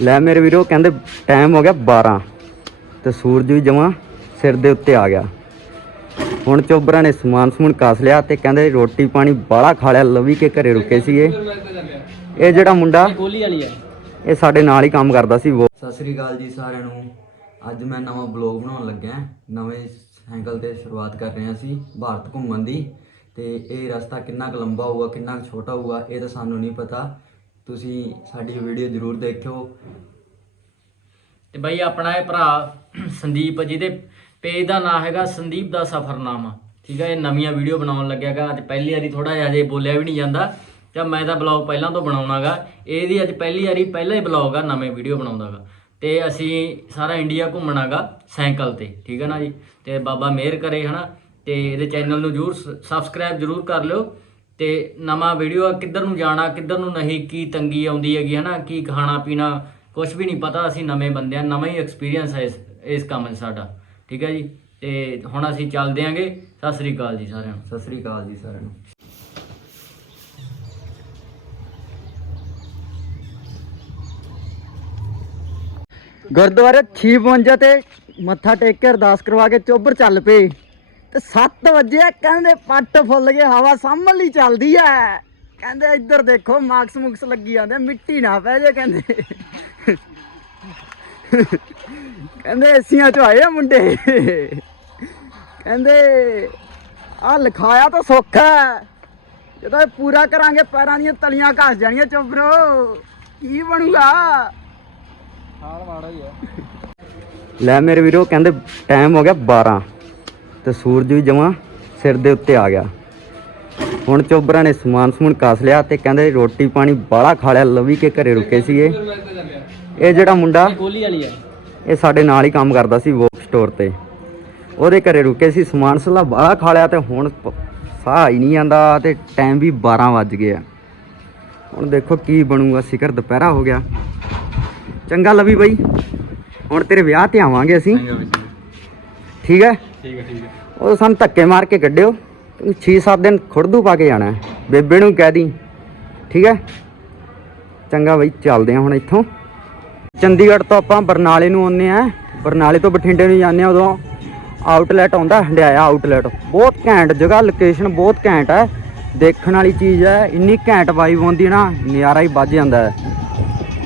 ਲੈ ਮੇਰੇ ਵੀਰੋ ਕਹਿੰਦੇ ਟਾਈਮ ਹੋ ਗਿਆ 12 ਤੇ ਸੂਰਜ ਵੀ ਜਮਾ ਸਿਰ ਦੇ ਉੱਤੇ ਆ ਗਿਆ। ਹੁਣ ਚੋਬਰਾਂ ਨੇ ਸਮਾਨ ਸਮੂਨ ਕਾਸ ਲਿਆ ਤੇ ਕਹਿੰਦੇ ਰੋਟੀ ਪਾਣੀ ਬਾਹਲਾ ਖਾ ਲਿਆ ਲਵੀ ਕੇ ਘਰੇ ਰੁਕੇ ਸੀਗੇ। ਇਹ ਜਿਹੜਾ ਮੁੰਡਾ ਗੋਲੀ ਵਾਲੀ ਹੈ ਇਹ ਸਾਡੇ ਨਾਲ ਹੀ ਕੰਮ ਕਰਦਾ ਸੀ ਉਹ ਸਤਿ ਸ੍ਰੀ ਅਕਾਲ ਜੀ ਸਾਰਿਆਂ ਨੂੰ। ਅੱਜ ਮੈਂ ਨਵਾਂ ਬਲੌਗ ਬਣਾਉਣ ਲੱਗਿਆ ਹਾਂ। ਨਵੇਂ ਸਾਈਕਲ ਤੇ ਸ਼ੁਰੂਆਤ ਕਰ ਰਹੇ ਹਾਂ ਅਸੀਂ ਭਾਰਤ ਘੁੰਮਣ ਦੀ। ਤੇ ਇਹ ਰਸਤਾ ਕਿੰਨਾ ਕੁ ਲੰਬਾ ਹੋਊਗਾ ਕਿੰਨਾ ਕੁ ਛੋਟਾ ਹੋਊਗਾ ਇਹ ਤਾਂ ਸਾਨੂੰ ਨਹੀਂ ਪਤਾ। ਤੁਸੀਂ ਸਾਡੀ ਵੀਡੀਓ ਜ਼ਰੂਰ ਦੇਖਿਓ। ਤੇ ਬਾਈ ਆਪਣਾ ਇਹ ਭਰਾ ਸੰਦੀਪ ਜਿਹਦੇ ਪੇਜ ਦਾ ਨਾਮ ਹੈਗਾ ਸੰਦੀਪ ਦਾ ਸਫਰਨਾਮਾ। ਠੀਕ ਹੈ ਇਹ ਨਵੀਆਂ ਵੀਡੀਓ ਬਣਾਉਣ ਲੱਗਿਆਗਾ। ਅੱਜ ਪਹਿਲੀ ਵਾਰੀ ਥੋੜਾ ਜਿਹਾ ਅਜੇ ਬੋਲਿਆ ਵੀ ਨਹੀਂ ਜਾਂਦਾ। ਤਾਂ ਮੈਂ ਤਾਂ ਬਲੌਗ ਪਹਿਲਾਂ ਤੋਂ ਬਣਾਉਣਾਗਾ। ਇਹਦੀ ਅੱਜ ਪਹਿਲੀ ਵਾਰੀ ਪਹਿਲਾ ਹੀ ਬਲੌਗ ਆ, ਨਵੇਂ ਵੀਡੀਓ ਬਣਾਉਂਦਾਗਾ। ਤੇ ਅਸੀਂ ਸਾਰਾ ਇੰਡੀਆ ਘੁੰਮਣਾਗਾ ਸਾਈਕਲ ਤੇ। ਠੀਕ ਹੈ ਨਾ ਜੀ? ਤੇ ਬਾਬਾ ਮਿਹਰ ਕਰੇ, ਹਨਾ? ਤੇ ਇਹਦੇ ਚੈਨਲ ਨੂੰ ਜਰੂਰ ਸਬਸਕ੍ਰਾਈਬ ਜਰੂਰ ਕਰ ਲਿਓ। ਤੇ ਨਵਾਂ ਵੀਡੀਓ ਆ ਕਿੱਧਰ ਨੂੰ ਜਾਣਾ ਕਿੱਧਰ ਨੂੰ ਨਹੀਂ ਕੀ ਤੰਗੀ ਆਉਂਦੀ ਹੈਗੀ ਹਨਾ? ਕੀ ਖਾਣਾ ਪੀਣਾ ਕੁਝ ਵੀ ਨਹੀਂ ਪਤਾ ਅਸੀਂ ਨਵੇਂ ਬੰਦੇ ਆ ਨਵਾਂ ਹੀ ਐਕਸਪੀਰੀਅੰਸ ਹੈ ਇਸ ਇਸ ਕੰਮ 'ਚ ਸਾਡਾ। ਠੀਕ ਹੈ ਜੀ? ਤੇ ਹੁਣ ਅਸੀਂ ਚੱਲਦੇ ਆਂਗੇ। ਸਤਿ ਸ੍ਰੀ ਅਕਾਲ ਜੀ ਸਾਰਿਆਂ ਨੂੰ। ਸਤਿ ਸ੍ਰੀ ਅਕਾਲ ਜੀ ਸਾਰਿਆਂ ਨੂੰ। ਗੁਰਦੁਆਰੇ 652 ਤੇ ਮੱਥਾ ਟੇਕ ਕੇ ਅਰਦਾਸ ਕਰਵਾ ਕੇ ਚੋਬਰ ਚੱਲ ਪਏ। ਤੇ 7 ਵਜੇ ਕਹਿੰਦੇ ਪੱਟ ਫੁੱਲ ਗਏ ਹਵਾ ਲਈ ਚੱਲਦੀ ਐ। ਕਹਿੰਦੇ ਇੱਧਰ ਦੇਖੋ ਮਾਕਸ ਮੁਕਸ ਲੱਗੀ ਜਾਂਦੇ ਮਿੱਟੀ ਨਾ ਪੈ ਜੇ ਕਹਿੰਦੇ। ਕਹਿੰਦੇ ਏਸੀਆਂ ਚ ਆਏ ਆ ਮੁੰਡੇ। ਕਹਿੰਦੇ ਆ ਲਿਖਾਇਆ ਤਾਂ ਸੌਖਾ ਹੈ। ਜਦੋਂ ਇਹ ਪੂਰਾ ਕਰਾਂਗੇ ਪੈਰਾਂ ਦੀਆਂ ਤਲੀਆਂ ਘਸ ਜਾਣੀਆਂ ਚੋਬਰੋ ਕੀ ਬਣੂਗਾ? ਹਾਲ ਮਾੜਾ ਹੀ ਹੈ ਲੈ ਮੇਰੇ ਵੀਰੋ ਕਹਿੰਦੇ ਟਾਈਮ ਹੋ ਗਿਆ 12 ਤੇ ਸੂਰਜ ਵੀ ਜਮਾ ਸਿਰ ਦੇ ਉੱਤੇ ਆ ਗਿਆ। ਹੁਣ ਚੋਬਰਾਂ ਨੇ ਸਮਾਨ ਸਮੂਨ ਕਾਸ ਲਿਆ ਤੇ ਕਹਿੰਦੇ ਰੋਟੀ ਪਾਣੀ ਬਾਹਲਾ ਖਾ ਲਿਆ ਲਵੀ ਕੇ ਘਰੇ ਰੁਕੇ ਸੀਗੇ। ਇਹ ਜਿਹੜਾ ਮੁੰਡਾ ਗੋਲੀ ਵਾਲੀ ਹੈ ਇਹ ਸਾਡੇ ਨਾਲ ਹੀ ਕੰਮ ਕਰਦਾ ਸੀ ਵੋਕ ਸਟੋਰ ਤੇ। ਉਹਦੇ ਘਰੇ ਰੁਕੇ ਸੀ ਸਮਾਨ ਸਲਾ ਬਾਹਲਾ ਖਾ ਲਿਆ ਤੇ ਹੁਣ ਸਾਹ ਹੀ ਨਹੀਂ ਆਂਦਾ ਤੇ ਟਾਈਮ ਵੀ 12 ਵੱਜ ਗਏ ਆ। ਹੁਣ ਦੇਖੋ ਕੀ ਬਣੂਗਾ ਸਿਖਰ ਦੁਪਹਿਰਾ ਹੋ ਗਿਆ। ਚੰਗਾ ਲਵੀ ਬਾਈ ਹੁਣ ਤੇਰੇ ਵਿਆਹ ਤੇ ਆਵਾਂਗੇ ਅਸੀਂ। ਠੀਕ ਹੈ? ਠੀਕ ਹੈ ਠੀਕ ਹੈ। ਉਹ ਸਾਨੂੰ ਧੱਕੇ ਮਾਰ ਕੇ ਕੱਢਿਓ। ਤੂੰ 6-7 ਦਿਨ ਖੁਰਦੂ ਪਾ ਕੇ ਜਾਣਾ ਬੇਬੇ ਨੂੰ ਕਹਿ ਦੀ। ਠੀਕ ਹੈ? ਚੰਗਾ ਬਈ, ਚੱਲਦੇ ਹਾਂ ਹੁਣ ਇੱਥੋਂ। ਚੰਡੀਗੜ੍ਹ ਤੋਂ ਆਪਾਂ ਬਰਨਾਲੇ ਨੂੰ ਆਉਂਦੇ ਆ ਬਰਨਾਲੇ ਤੋਂ ਬਠਿੰਡੇ ਨੂੰ ਜਾਂਦੇ ਆ ਉਦੋਂ ਆਊਟਲੈਟ ਆਉਂਦਾ, ਹੰਡਿਆਇਆ ਆਊਟਲੈਟ ਬਹੁਤ ਘੈਂਟ ਜਗ੍ਹਾ ਲੋਕੇਸ਼ਨ ਬਹੁਤ ਘੈਂਟ ਹੈ। ਦੇਖਣ ਵਾਲੀ ਚੀਜ਼ ਹੈ, ਇੰਨੀ ਘੈਂਟ ਵਾਈਬ ਆਉਂਦੀ ਨਾ, ਨਜ਼ਾਰਾ ਹੀ ਵੱਜ ਜਾਂਦਾ ਹੈ।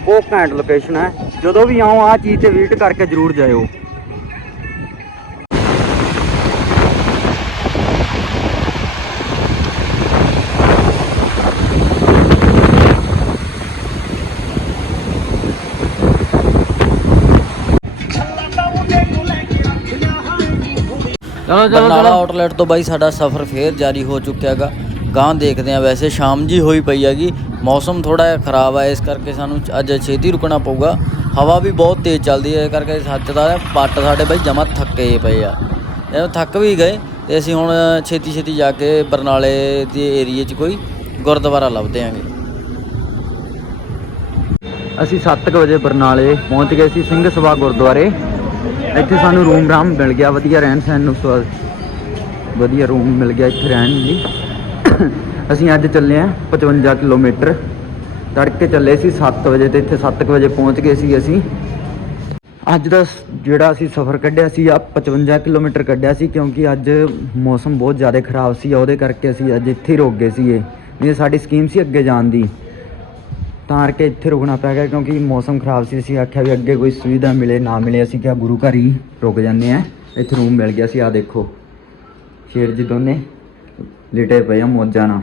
ਬਹੁਤ ਘੈਂਟ ਲੋਕੇਸ਼ਨ ਹੈ। ਜਦੋਂ ਵੀ ਆਓ ਆ ਚੀਜ਼ ਤੇ ਵਿਜ਼ਿਟ ਕਰਕੇ ਜ਼ਰੂਰ ਜਾਇਓ। ਚਲੋ ਬਰਨਾਲਾ ਆਊਟਲੈਟ ਤੋਂ ਬਾਈ ਸਾਡਾ ਸਫ਼ਰ ਫੇਰ ਜਾਰੀ ਹੋ ਚੁੱਕਿਆ ਹੈਗਾ। ਗਾਂ ਦੇਖਦੇ ਆ ਵੈਸੇ ਸ਼ਾਮ ਜੀ ਹੋਈ ਪਈ ਹੈਗੀ। ਮੌਸਮ ਥੋੜਾ ਜਿਹਾ ਖਰਾਬ ਹੈ ਇਸ ਕਰਕੇ ਸਾਨੂੰ ਅੱਜ ਛੇਤੀ ਰੁਕਣਾ ਪਊਗਾ। ਹਵਾ ਵੀ ਬਹੁਤ ਤੇਜ਼ ਚੱਲਦੀ ਹੈ ਇਸ ਕਰਕੇ ਸੱਚ ਦਾ ਪੱਟ ਸਾਡੇ ਬਾਈ ਜਮਾ ਥੱਕੇ ਪਏ ਆ। ਇਹ ਥੱਕ ਵੀ ਗਏ ਤੇ ਅਸੀਂ ਹੁਣ ਛੇਤੀ ਛੇਤੀ ਜਾ ਕੇ ਬਰਨਾਲੇ ਦੇ ਏਰੀਏ 'ਚ ਕੋਈ ਗੁਰਦੁਆਰਾ ਲੱਭਦੇ ਆਂਗੇ ਅਸੀਂ 7 ਵਜੇ ਬਰਨਾਲੇ ਪਹੁੰਚ ਗਏ ਸੀ ਸਿੰਘ ਸਭਾ ਗੁਰਦੁਆਰੇ। ਇੱਥੇ ਸਾਨੂੰ ਰੂਮ ਰਾਮ ਮਿਲ ਗਿਆ, ਵਧੀਆ ਰਹਿਣ ਸਹਿਣ ਨੂੰ ਸਵਾ- ਵਧੀਆ ਰੂਮ ਮਿਲ ਗਿਆ ਇੱਥੇ ਰਹਿਣ ਲਈ। ਅਸੀਂ ਅੱਜ ਚੱਲੇ ਆ 55 ਕਿਲੋਮੀਟਰ। ਤੜਕੇ ਚੱਲੇ ਸੀ 7 ਵਜੇ ਤੇ ਇੱਥੇ 7 ਵਜੇ ਪਹੁੰਚ ਗਏ ਸੀ ਅਸੀਂ। ਅੱਜ ਦਾ ਜਿਹੜਾ ਅਸੀਂ ਸਫ਼ਰ ਕੱਢਿਆ ਸੀ ਆ 55 ਕਿਲੋਮੀਟਰ ਕੱਢਿਆ ਸੀ ਕਿਉਂਕਿ ਅੱਜ ਮੌਸਮ ਬਹੁਤ ਜ਼ਿਆਦਾ ਖਰਾਬ ਸੀ, ਉਹਦੇ ਕਰਕੇ ਅਸੀਂ ਅੱਜ ਇੱਥੇ ਹੀ ਰੁਕ ਗਏ ਸੀਗੇ ਨਹੀਂ ਸਾਡੀ ਸਕੀਮ ਸੀ ਅੱਗੇ ਜਾਣ ਦੀ। ਤਾਂ ਕਰਕੇ ਇੱਥੇ ਰੁਕਣਾ ਪੈ ਗਿਆ ਕਿਉਂਕਿ ਮੌਸਮ ਖਰਾਬ ਸੀ, ਅਸੀਂ ਆਖਿਆ ਵੀ ਅੱਗੇ ਕੋਈ ਸੁਵਿਧਾ ਮਿਲੇ, ਨਾ ਮਿਲੇ, ਅਸੀਂ ਕਿਹਾ ਗੁਰੂ ਘਰ ਹੀ ਰੁਕ ਜਾਂਦੇ ਆ ਇੱਥੇ ਰੂਮ ਮਿਲ ਗਿਆ ਸੀ ਆ ਦੇਖੋ। ਸ਼ੇਰ ਜੀ ਦੋਨੇ ਲਿਟੇ ਪਏ ਆ ਮੌਜਾਂ ਨਾਲ।